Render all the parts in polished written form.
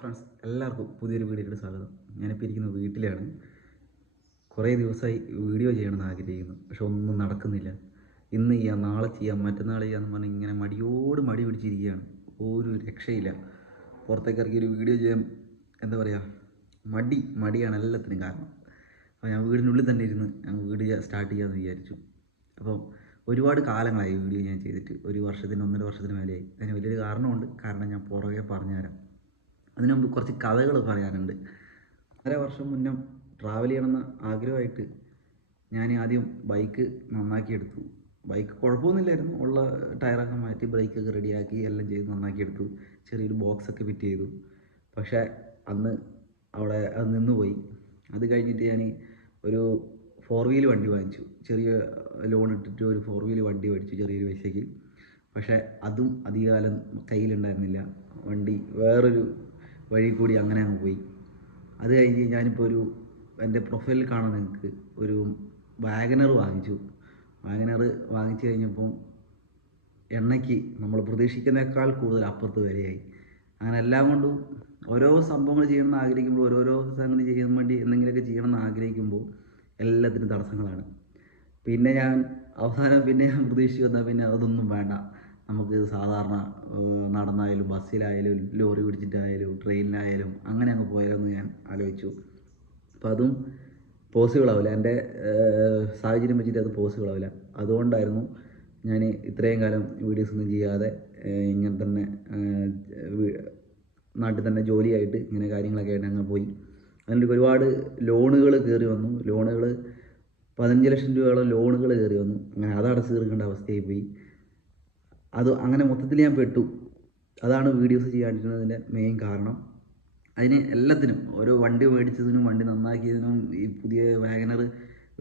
Friends, എല്ലാവർക്കും പുതിയൊരു വീഡിയോയിലേക്ക് സ്വാഗതം. ഞാനിപ്പോൾ ഇരിക്കുന്ന വീട്ടിലാണ്. കുറേ ദിവസമായി വീഡിയോ ചെയ്യണമെന്ന് ആഗ്രഹിക്കുന്നു, പക്ഷെ ഒന്നും നടക്കുന്നില്ല. ഇന്ന് ചെയ്യാം, നാളെ ചെയ്യാം, മറ്റന്നാൾ ചെയ്യാമെന്ന് പറഞ്ഞ് ഇങ്ങനെ മടി പിടിച്ചിരിക്കുകയാണ്. ഒരു രക്ഷയില്ല. പുറത്തേക്ക് ഇറക്കി ഒരു വീഡിയോ ചെയ്യാൻ എന്താ പറയുക, മടിയാണ് എല്ലാത്തിനും കാരണം. അപ്പോൾ ഞാൻ വീടിനുള്ളിൽ തന്നെ ഇരുന്ന് വീഡിയോ സ്റ്റാർട്ട് ചെയ്യാമെന്ന് വിചാരിച്ചു. അപ്പോൾ ഒരുപാട് കാലങ്ങളായി വീഡിയോ ഞാൻ ചെയ്തിട്ട്, 1 വർഷത്തിന് മേലെയായി. അതിന് വലിയൊരു കാരണമുണ്ട്. കാരണം ഞാൻ പുറകെ പറഞ്ഞുതരാം. അതിനു മുമ്പ് കുറച്ച് കഥകൾ പറയാനുണ്ട്. 1.5 വർഷം മുന്നേ ട്രാവൽ ചെയ്യണമെന്ന് ആഗ്രഹമായിട്ട് ഞാൻ ആദ്യം ബൈക്ക് നന്നാക്കിയെടുത്തു. ബൈക്ക് കുഴപ്പമൊന്നുമില്ലായിരുന്നു. ഉള്ള ടയറൊക്കെ മാറ്റി ബ്രേക്കൊക്കെ റെഡിയാക്കി എല്ലാം ചെയ്ത് നന്നാക്കിയെടുത്തു. ചെറിയൊരു ബോക്സൊക്കെ ഫിറ്റ് ചെയ്തു. പക്ഷേ അന്ന് അവിടെ അത് നിന്നുപോയി. അത് കഴിഞ്ഞിട്ട് ഞാൻ ഒരു 4 വീല് വണ്ടി വാങ്ങിച്ചു. ചെറിയ ലോൺ ഇട്ടിട്ട് ഒരു 4 വീല് വണ്ടി മേടിച്ചു ചെറിയൊരു പൈസയ്ക്ക്. പക്ഷേ അതും അധികകാലം കയ്യിലുണ്ടായിരുന്നില്ല. വണ്ടി വേറൊരു വഴി കൂടി അങ്ങനെ അങ്ങ് പോയി. അത് കഴിഞ്ഞ് ഞാനിപ്പോൾ എൻ്റെ പ്രൊഫൈലിൽ കാണാൻ നിങ്ങൾക്ക് ഒരു വാഗനർ വാങ്ങിച്ചു. വാഗനർ വാങ്ങിച്ചു കഴിഞ്ഞപ്പോൾ എണ്ണയ്ക്ക് നമ്മൾ പ്രതീക്ഷിക്കുന്നതിനേക്കാൾ കൂടുതൽ അപ്പുറത്ത് വരെയായി. അങ്ങനെ എല്ലാം കൊണ്ടും ഓരോ സംഭവങ്ങൾ ചെയ്യണമെന്ന് ആഗ്രഹിക്കുമ്പോൾ, ഓരോരോ സംഗതി ചെയ്യാൻ വേണ്ടി എന്തെങ്കിലുമൊക്കെ ചെയ്യണമെന്ന് ആഗ്രഹിക്കുമ്പോൾ എല്ലാത്തിനും തടസ്സങ്ങളാണ്. പിന്നെ ഞാൻ പ്രതീക്ഷിച്ചു വന്നാൽ പിന്നെ അതൊന്നും വേണ്ട, നമുക്ക് സാധാരണ നടന്നായാലും ബസ്സിലായാലും ലോറി പിടിച്ചിട്ടായാലും ട്രെയിനിലായാലും അങ്ങനെ അങ്ങ് പോയാലെന്ന് ഞാൻ ആലോചിച്ചു. അപ്പോൾ അതും പോസിബിൾ ആവില്ല, എൻ്റെ സാഹചര്യം വെച്ചിട്ട് അത് പോസിബിൾ ആവില്ല. അതുകൊണ്ടായിരുന്നു ഞാൻ ഇത്രയും കാലം വീഡിയോസ് ഒന്നും ചെയ്യാതെ ഇങ്ങനെ തന്നെ നാട്ടിൽ തന്നെ ജോലിയായിട്ട് ഇങ്ങനെ കാര്യങ്ങളൊക്കെ ആയിട്ട് അങ്ങ് പോയി. അതിൻ്റെ ഒരുപാട് ലോണുകൾ കയറി വന്നു. 15 ലക്ഷം രൂപയോളം ലോണുകൾ കയറി വന്നു. അങ്ങനെ അത് അടച്ചു തീർക്കേണ്ട അവസ്ഥയായി പോയി. അത് അങ്ങനെ മൊത്തത്തിൽ ഞാൻ പെട്ടു. അതാണ് വീഡിയോസ് ചെയ്യാണ്ടിരുന്നതിൻ്റെ മെയിൻ കാരണം. അതിന് എല്ലാത്തിനും, ഓരോ വണ്ടി മേടിച്ചതിനും വണ്ടി നന്നാക്കിയതിനും ഈ പുതിയ വാഗനർ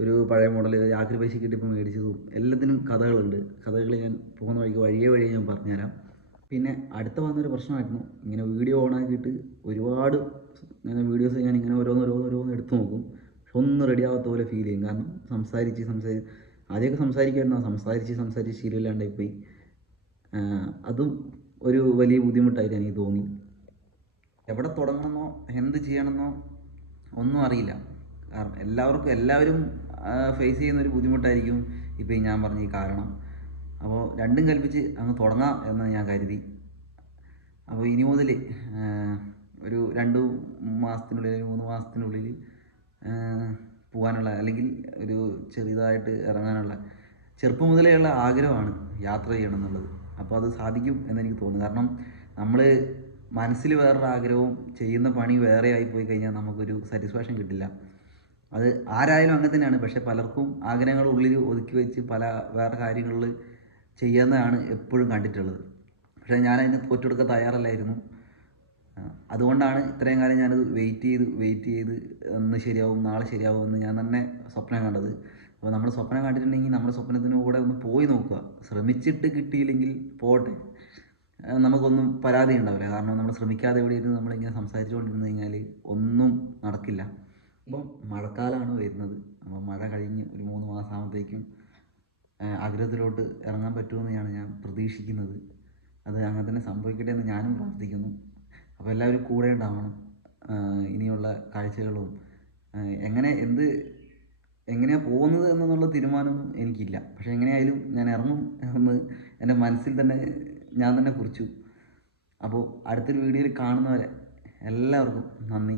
ഒരു പഴയ മോഡൽ ആക്രി പൈസ കിട്ടിയപ്പോൾ മേടിച്ചതും എല്ലാത്തിനും കഥകളുണ്ട്. കഥകൾ ഞാൻ പോകുന്ന വഴിയെ ഞാൻ പറഞ്ഞുതരാം. പിന്നെ അടുത്ത വന്നൊരു പ്രശ്നമായിരുന്നു, ഇങ്ങനെ വീഡിയോ ഓണാക്കിയിട്ട് ഒരുപാട് ഇങ്ങനെ വീഡിയോസ് ഞാൻ ഇങ്ങനെ ഓരോന്ന് എടുത്തു നോക്കും. പക്ഷെ ഒന്നും റെഡിയാവാത്ത പോലെ ഫീൽ ചെയ്യും. കാരണം ആദ്യമൊക്കെ സംസാരിച്ച് ശീലമില്ലാണ്ടായിപ്പോയി. അതും ഒരു വലിയ ബുദ്ധിമുട്ടായിട്ട് എനിക്ക് തോന്നി. എവിടെ തുടങ്ങണമെന്നോ എന്ത് ചെയ്യണമെന്നോ ഒന്നും അറിയില്ല. കാരണം എല്ലാവരും ഫേസ് ചെയ്യുന്നൊരു ബുദ്ധിമുട്ടായിരിക്കും ഇപ്പോൾ ഞാൻ പറഞ്ഞ ഈ കാരണം. അപ്പോൾ രണ്ടും കൽപ്പിച്ച് അങ്ങ് തുടങ്ങാം എന്ന് ഞാൻ കരുതി. അപ്പോൾ ഇനി മുതൽ ഒരു 2 മാസത്തിനുള്ളിൽ 3 മാസത്തിനുള്ളിൽ പോകാനുള്ള, അല്ലെങ്കിൽ ഒരു ചെറിയതായിട്ട് ഇറങ്ങാനുള്ള ചെറുപ്പം മുതലേയുള്ള ആഗ്രഹമാണ് യാത്ര ചെയ്യണം എന്നുള്ളത്. അപ്പോൾ അത് സാധിക്കും എന്നെനിക്ക് തോന്നുന്നു. കാരണം നമ്മൾ മനസ്സിൽ വേറൊരു ആഗ്രഹവും ചെയ്യുന്ന പണി വേറെ ആയിപ്പോയി കഴിഞ്ഞാൽ നമുക്കൊരു സാറ്റിസ്ഫാക്ഷൻ കിട്ടില്ല. അത് ആരായാലും അങ്ങനെ തന്നെയാണ്. പക്ഷേ പലർക്കും ആഗ്രഹങ്ങൾ ഉള്ളിൽ ഒതുക്കി വെച്ച് വേറെ കാര്യങ്ങളിൽ ചെയ്യുന്നതാണ് എപ്പോഴും കണ്ടിട്ടുള്ളത്. പക്ഷേ ഞാനതിന് തോറ്റെടുക്കാൻ തയ്യാറല്ലായിരുന്നു. അതുകൊണ്ടാണ് ഇത്രയും കാലം ഞാനത് വെയിറ്റ് ചെയ്ത് ഇന്ന് ശരിയാവും നാളെ ശരിയാവും എന്ന് ഞാൻ തന്നെ സ്വപ്നം കണ്ടത്. അപ്പോൾ നമ്മൾ സ്വപ്നം കണ്ടിട്ടുണ്ടെങ്കിൽ നമ്മുടെ സ്വപ്നത്തിന് കൂടെ ഒന്ന് പോയി നോക്കുക. ശ്രമിച്ചിട്ട് കിട്ടിയില്ലെങ്കിൽ പോട്ടെ, നമുക്കൊന്നും പരാതി ഉണ്ടാവില്ല. കാരണം നമ്മൾ ശ്രമിക്കാതെ എവിടെ ഇരുന്ന് നമ്മളിങ്ങനെ സംസാരിച്ചുകൊണ്ടിരുന്നു കഴിഞ്ഞാൽ ഒന്നും നടക്കില്ല. ഇപ്പം മഴക്കാലമാണ് വരുന്നത്. അപ്പോൾ മഴ കഴിഞ്ഞ് ഒരു 3 മാസമാകുമ്പോഴത്തേക്കും ആഗ്രഹത്തിലോട്ട് ഇറങ്ങാൻ പറ്റുമെന്നാണ് ഞാൻ പ്രതീക്ഷിക്കുന്നത്. അത് അങ്ങനെ തന്നെ സംഭവിക്കട്ടെ എന്ന് ഞാനും പ്രാർത്ഥിക്കുന്നു. അപ്പോൾ എല്ലാവരും കൂടെ ഉണ്ടാവണം. ഇനിയുള്ള കാഴ്ചകളും എങ്ങനെയാണ് പോകുന്നത് എന്നുള്ള തീരുമാനമൊന്നും എനിക്കില്ല. പക്ഷേ എങ്ങനെയായാലും ഞാൻ ഇറങ്ങും എന്ന് എൻ്റെ മനസ്സിൽ തന്നെ ഞാൻ തന്നെ കുറിച്ചു. അപ്പോൾ അടുത്തൊരു വീഡിയോയിൽ കാണുന്നവരെ എല്ലാവർക്കും നന്ദി.